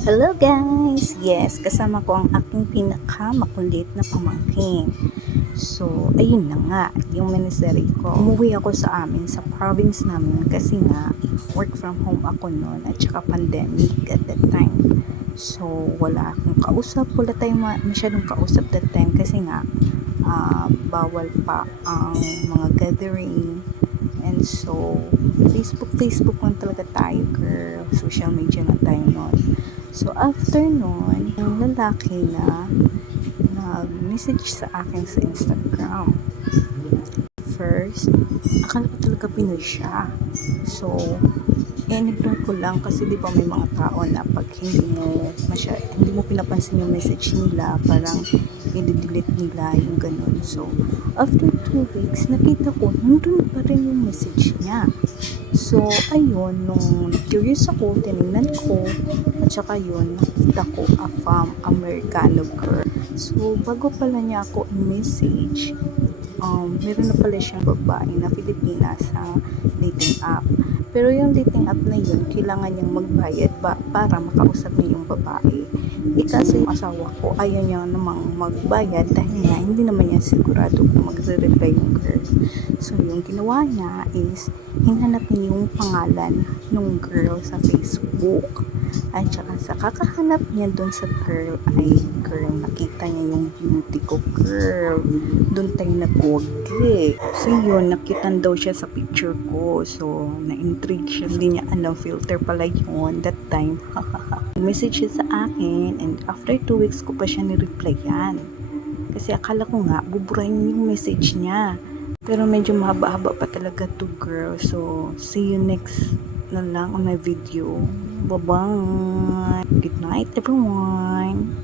Hello guys! Yes, kasama ko ang aking pinakamakulit na pamangkin. So, ayun na nga, yung ministry ko. Umuwi ako sa amin, sa province namin kasi nga, work from home ako noon at saka pandemic at that time. So, wala akong kausap, wala tayong masyadong kausap that time kasi nga, bawal pa ang mga gathering. And so, Facebook lang talaga tayo, girl. Social media lang tayo noon. So, after nun, yung lalaki na nag-message sa akin sa Instagram. First, akala ko talaga Pinoy siya. So, ignore ko lang kasi di ba may mga tao na pag hindi mo pinapansin yung message nila, parang i-delete nila yung ganun. So, after 2 weeks, nakita ko, nandun pa rin yung message niya. So, ayun, nung curious ako, tinignan ko, at saka yun, nakita ko a fam Americano girl. So, bago pala niya ako i-message, meron na pala siyang babae na Filipina sa dating app. Pero yung dating app na yun, kailangan niyang magbayad para makausap niya yung babae. Kasi yung asawa ko, ayaw niya namang magbayad dahil nga hindi naman niya sigurado kung magre-reply yung girl. So, yung ginawa niya is, hinanap niya yung pangalan ng girl sa Facebook. At saka sa kakahanap niya dun sa girl ay, girl, nakita niya yung beauty ko, girl. Dun tayo nag-wagi. So yun, nakitan daw siya sa picture ko. So, na-intrigue siya. Hindi niya alam, filter pala yun that time. Message siya sa akin and after 2 weeks ko pa siya ni-replyan. Kasi akala ko nga, buburahin yung message niya. Pero medyo mahaba-haba pa talaga to, girl. So, see you next na lang on my video. Bye-bye. Good night, everyone.